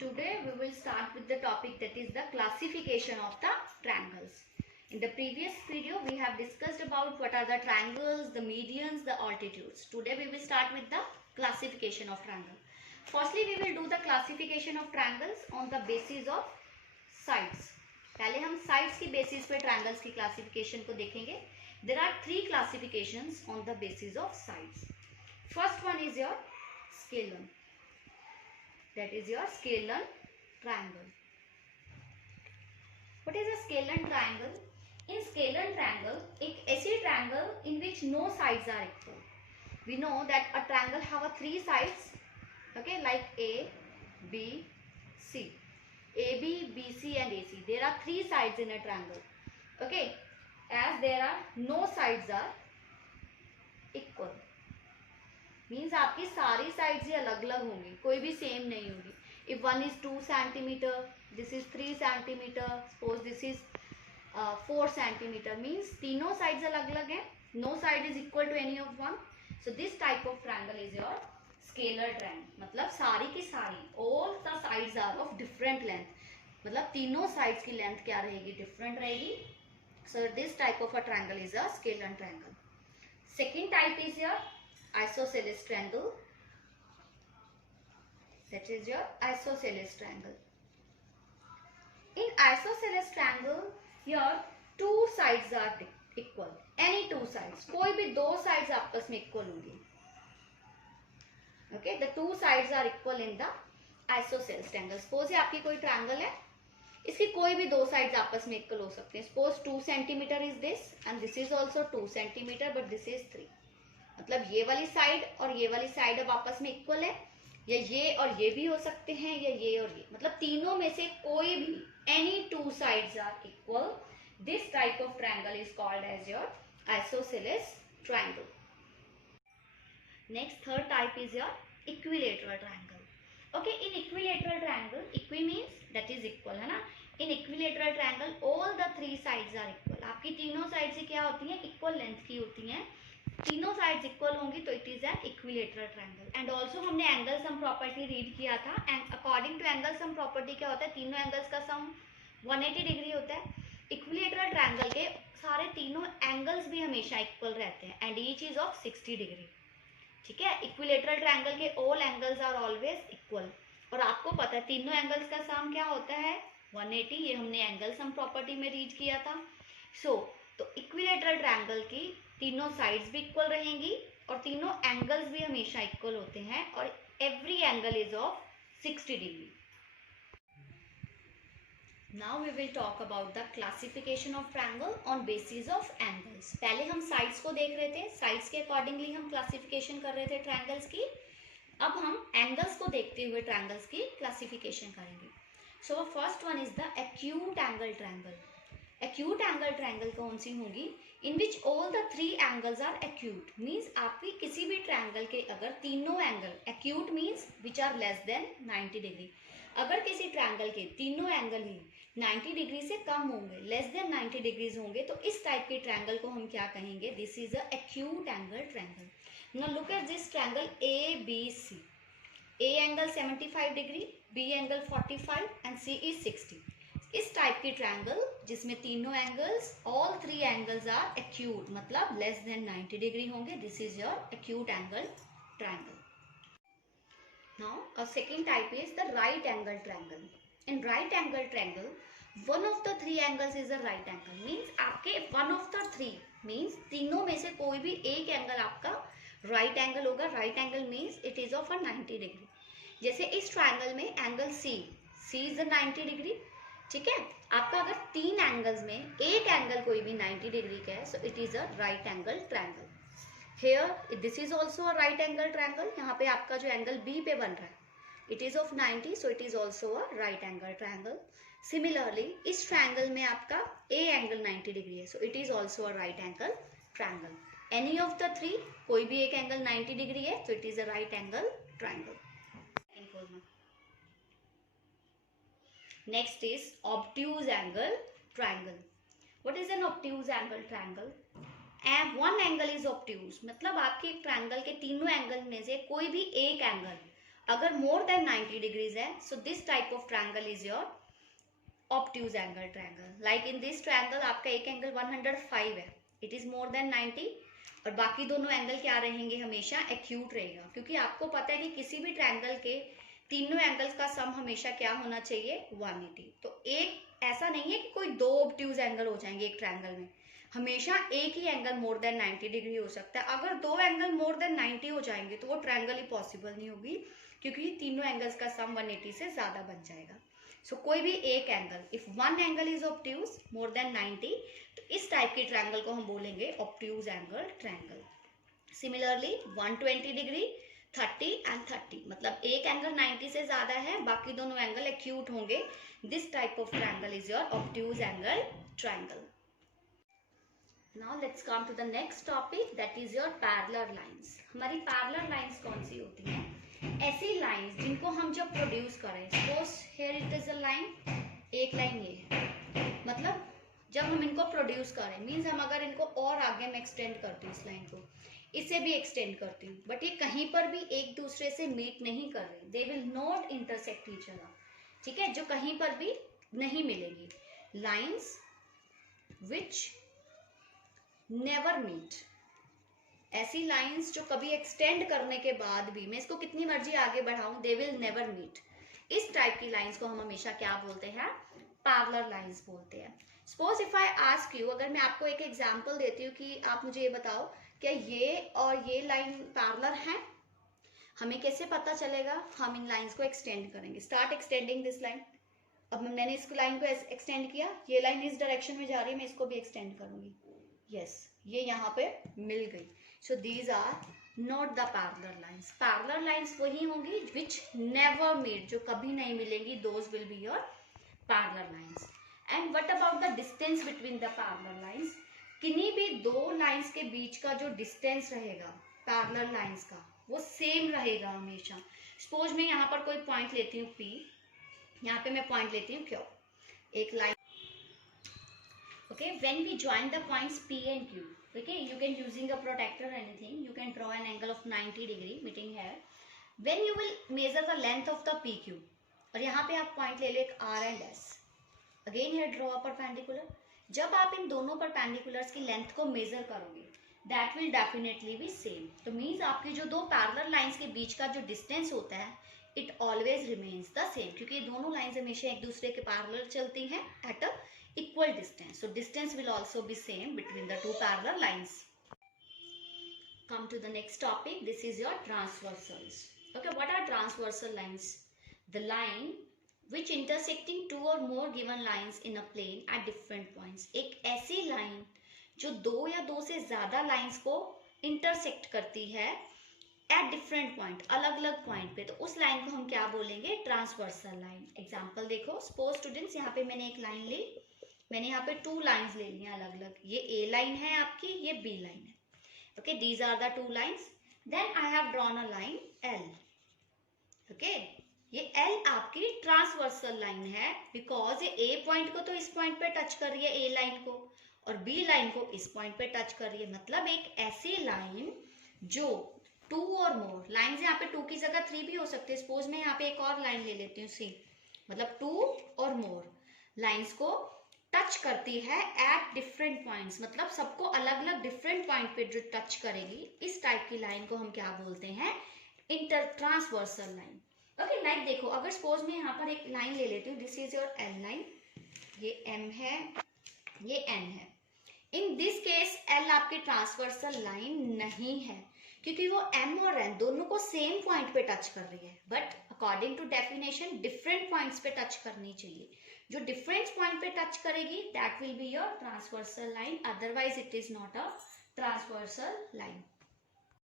Today we will start with the topic that is the classification of the triangles. In the previous video we have discussed about what are the triangles, the medians, the altitudes. Today we will start with the classification of triangle. Firstly we will do the classification of triangles on the basis of sides. पहले हम sides की basis पे triangles की classification को देखेंगे. There are three classifications on the basis of sides. First one is your scalene. That is your scalene triangle. What is a scalene triangle? In scalene triangle, एक ऐसी triangle in which no sides are equal. We know that a triangle have a three sides, okay, like A, B, C. AB, BC and AC. There are three sides in a triangle. Okay, as there are no sides are equal. Means आपकी सारी sides ही अलग अलग होंगी, कोई भी सेम नहीं होगी. If one is 2 centimetre, this is 3 centimetre, suppose this is 4 centimetre, means तीनों साइड्स अलग अलग हैं. No side is equal to any of one. So this type of triangle is your scalene triangle. मतलब सारी की सारी all the sides are of different length. मतलब तीनों साइड्स की लेंथ क्या रहेगी, डिफरेंट रहेगी. So this type of a triangle is a scalar triangle. Second type is your isosceles triangle. That is your isosceles triangle. In isosceles triangle, your two sides are equal. Any two sides, कोई भी दो sides आपस में equal होंगी. Okay, the two sides are equal in the isosceles triangle. Suppose ये आपकी कोई triangle है, इसकी कोई भी दो sides आपस में equal हो सकते हैं. Suppose 2 centimeter is this and this is also 2 centimeter but this is 3. मतलब ये वाली साइड और ये वाली साइड अब आपस में इक्वल है, या ये और ये भी हो सकते हैं, या ये और ये, मतलब तीनों में से कोई भी, any two sides are equal. This type of triangle is called as your isosceles triangle. Next third type is your equilateral triangle. Okay, in equilateral triangle, equi means that is equal, है ना. In equilateral triangle all the three sides are equal. आपकी तीनों side से क्या होती हैं, equal length की होती हैं. तीनों साइड्स इक्वल होंगी तो it is an equilateral triangle. And also हमने एंगल सम प्रॉपर्टी रीड किया था. And according to angle sum property क्या होता है, तीनों एंगल्स का सम 180 डिग्री होता है. इक्विलेटरल ट्रायंगल के सारे तीनों एंगल्स भी हमेशा इक्वल रहते हैं and each is of 60 degree. ठीक है, इक्विलेटरल ट्रायंगल के all angles are always equal. और आपको पता है तीनों एंगल्स का सम क्या होता है, 180. ये हमने एंगल सम प्रॉपर्टी में रीड किया था. तो इक्विलेटरल ट्रायंगल की तीनों साइड्स भी इक्वल रहेंगी और तीनों एंगल्स भी हमेशा इक्वल होते हैं और every angle is of 60 degree. Now we will talk about the classification of triangle on basis of angles. पहले हम साइड्स को देख रहे थे, साइड्स के अकॉर्डिंगली हम क्लासिफिकेशन कर रहे थे ट्रायंगल्स की. अब हम एंगल्स को देखते हुए ट्रायंगल्स की क्लासिफिकेशन करेंगे. So first one is the acute angle triangle. Acute angle triangle कौन सी होगी, in which all the three angles are acute. Means आपकी किसी भी ट्रायंगल के अगर तीनों angle, acute means which are less than 90 degree. अगर किसी ट्रायंगल के तीनों एंगल ही 90 डिग्री से कम होंगे, लेस देन 90 डिग्रीज होंगे, तो इस टाइप के ट्रायंगल को हम क्या कहेंगे, this is a acute angle triangle. Now look at this triangle ABC. A angle 75 degree, B angle 45 and C is 60. इस टाइप की ट्रायंगल जिसमें तीनों angles, all three angles are acute, मतलब लेस देन 90 डिग्री होंगे, this is your acute angle triangle. Now a second type is the right angle triangle. In right angle triangle one of the three angles is a right angle. Means आपके one of the three means तीनों में से कोई भी एक angle आपका right angle होगा. Right angle means it is of a 90 degree. जैसे इस ट्रायंगल में angle C is a 90 degree. ठीक है, आपका अगर तीन एंगल्स में एक एंगल कोई भी 90 डिग्री का है, so it is a right angle triangle. Here this is also a right angle triangle. यहाँ पे आपका जो एंगल B पे बन रहा है, it is of 90, so it is also a right angle triangle. Similarly इस ट्रायंगल में आपका A एंगल 90 डिग्री है, so it is also a right angle triangle. Any of the three, कोई भी एक एंगल 90 डिग्री है, so it is a right angle triangle. Next is obtuse angle triangle. What is an obtuse angle triangle? And one angle is obtuse. मतलब आपके triangle के तीनों angle में से कोई भी एक एंगल अगर मोर देन 90 डिग्रीज है, सो this type of triangle is your obtuse angle triangle. Like in this triangle आपका एक एंगल 105 है, इट इज मोर देन 90, और बाकी दोनों एंगल क्या रहेंगे, हमेशा एक्यूट रहेगा, क्योंकि आपको पता है कि किसी भी ट्रायंगल के तीनों एंगल्स का सम हमेशा क्या होना चाहिए, 180. तो एक ऐसा नहीं है कि कोई दो ऑब्ट्यूज एंगल हो जाएंगे एक ट्रायंगल में, हमेशा एक ही एंगल मोर देन 90 डिग्री हो सकता है. अगर दो एंगल मोर देन 90 हो जाएंगे तो वो ट्रायंगल ही पॉसिबल नहीं होगी, क्योंकि तीनों एंगल्स का सम 180 से ज्यादा बन जाएगा. सो कोई भी एक angle, if one angle is obtuse more than 90, तो इस टाइप की ट्रायंगल को हम बोलेंगे obtuse angle triangle. Similarly 120 degree, 30 and 30, मतलब एक एंगल 90 से ज्यादा है, बाकी दोनों एंगल एक्यूट होंगे. This type of triangle is your obtuse angle triangle. Now let's come to the next topic, that is your parallel lines. हमारी parallel lines कौन सी होती हैं? ऐसी lines जिनको हम जब प्रोड्यूस करें, suppose here it is a line, एक लाइन ये है, मतलब जब हम इनको प्रोड्यूस करें, मीन्स हम अगर इनको और आगे मैं एक्सटेंड करती हूँ, इस लाइन को इसे भी एक्सटेंड करती हूँ, बट ये कहीं पर भी एक दूसरे से मीट नहीं कर रही, they will not intersect each other. ठीक है, जो कहीं पर भी नहीं मिलेगी. लाइन्स विच नेवर मीट, ऐसी लाइंस जो कभी एक्सटेंड करने के बाद भी मैं इसको कितनी मर्जी आगे बढ़ाऊं, दे विल नेवर मीट. इस टाइप की लाइंस को हम हमेशा क्या बोलते हैं, पैरेलल लाइंस बोलते हैं. Suppose if I ask you, अगर मैं आपको एक एग्जांपल देती हूँ कि आप मुझे ये बताओ क्या ये और ये लाइन पैरेलल है, हमें कैसे पता चलेगा, हम इन लाइंस को एक्सटेंड करेंगे. Start extending this line. अब मैंने इस लाइन को एक्सटेंड किया, ये लाइन इस डायरेक्शन में जा रही है, मैं इसको भी एक्सटेंड करूंगी. यस, ये यहाँ पे मिल गई. So these are not the parallel lines. Parallel lines वही होंगी विच नेवर मीट, जो कभी नहीं मिलेंगी, those will be your parallel lines. And what about the distance between the parallel lines? किन्हीं भी दो लाइंस के बीच का जो डिस्टेंस रहेगा पैरेलल लाइंस का, वो सेम रहेगा हमेशा. सपोज मैं यहाँ पर कोई पॉइंट लेती हूँ P, यहाँ पे मैं पॉइंट लेती हूँ Q, एक line. Okay, when we join the points P and Q, okay, you can using a protractor or anything, you can draw an angle of 90 degree meeting here. When you will measure the length of the PQ, और यहाँ पे आप point ले लो एक R and S. Again here draw a perpendicular. जब आप इन दोनों perpendiculars की लेंथ को मेजर करोगे, that will definitely be same. तो मीन्स आपकी जो दो पैरेलल लाइंस के बीच का जो डिस्टेंस होता है, it always remains the same, क्योंकि दोनों लाइंस हमेशा एक दूसरे के पैरेलल चलती हैं at a equal distance. So distance will also be same between the two parallel lines. Come to the next topic. This is your transversals. Okay, what are transversal lines? The line which intersecting two or more given lines in a plane at different points. एक ऐसी line जो दो या दो से ज्यादा lines को intersect करती है at different point, अलग अलग point पे, तो उस line को हम क्या बोलेंगे, transversal line. Example देखो, suppose students यहाँ पे मैंने एक line ली, मैंने यहाँ पे टू लाइंस ले ली अलग अलग, ये ए लाइन है आपकी, ये बी लाइन है. Okay, these are the two lines. Then I have drawn a line L. Okay, ये एल आपकी ट्रांसवर्सल लाइन है, बिकॉज ये ए पॉइंट को तो इस पॉइंट पे टच कर रही है, ए लाइन को, और बी लाइन को इस पॉइंट पे टच कर रही है. मतलब एक ऐसी लाइन जो टू और मोर लाइन्स, यहाँ पे टू की जगह थ्री भी हो सकते हैं. सपोज मैं यहाँ पे एक और लाइन ले लेती हूँ सी, मतलब टू और मोर लाइन्स को टच करती है एट डिफरेंट पॉइंट्स, मतलब सबको अलग अलग डिफरेंट पॉइंट पे जो टच करेगी, इस टाइप की लाइन को हम क्या बोलते हैं, inter transversal line. Okay, like देखो, अगर सपोज मैं यहाँ पर एक लाइन ले लेती हूँ, this is your L line, ये एम है, ये एन है. इन दिस केस एल आपकी ट्रांसवर्सल लाइन नहीं है, क्योंकि वो एम और एन दोनों को सेम पॉइंट पे टच कर रही है, but according to definition different points पे टच करनी चाहिए. जो डिफरेंट पॉइंट पे टच करेगी that will be your transversal line, otherwise it is not a transversal line.